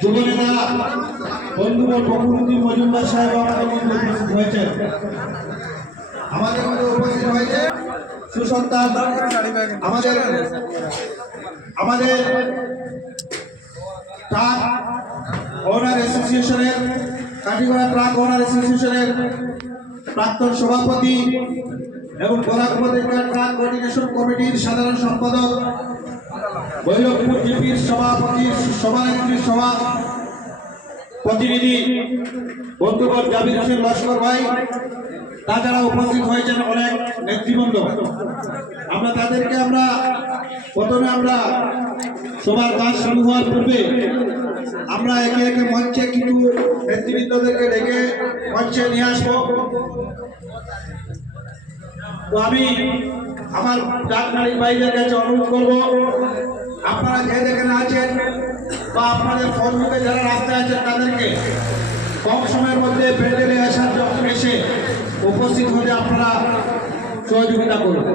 যুবনেতা বন্ধুবর ফখরুদ্দিন মজুমদার সাহেব আমাদের মধ্যে উপস্থিত হয়েছে সুসন্তান আমাদের আমাদের ট্রাক ওনার অ্যাসোসিয়েশনের কাটিগড়া ট্রাক ওনার অ্যাসোসিয়েশনের প্রাক্তন সভাপতি এবং বরাক উপত্যকা ট্রাক কোঅর্ডিনেশন কমিটির সাধারণ সম্পাদক, ভৈরবপুর জিপির সভাপতি, সভানেত্রীর সভা প্রতিনিধি বন্ধুবর জাবির হোসেন লস্কর ভাই, তাছাড়া উপস্থিত হয়েছেন অনেক নেতৃবৃন্দ। আমরা তাদেরকে প্রথমে সবার কাজ শুরু হওয়ার পূর্বে আমরা একে একে মঞ্চে কিছু নেতৃবৃন্দদেরকে ডেকে মঞ্চে নিয়ে আসবো। তো আমি আমার ডাকনারী ভাইদের কাছে অনুরোধ করবো, আপনারা যে যেখানে আছেন বা আপনাদের ফোনবুকে যারা রাস্তায় আছেন তাদেরকে কম সময়ের মধ্যে প্যান্ডেলে আসার জন্য এসে উপস্থিত হতে আপনারা সহযোগিতা করুন।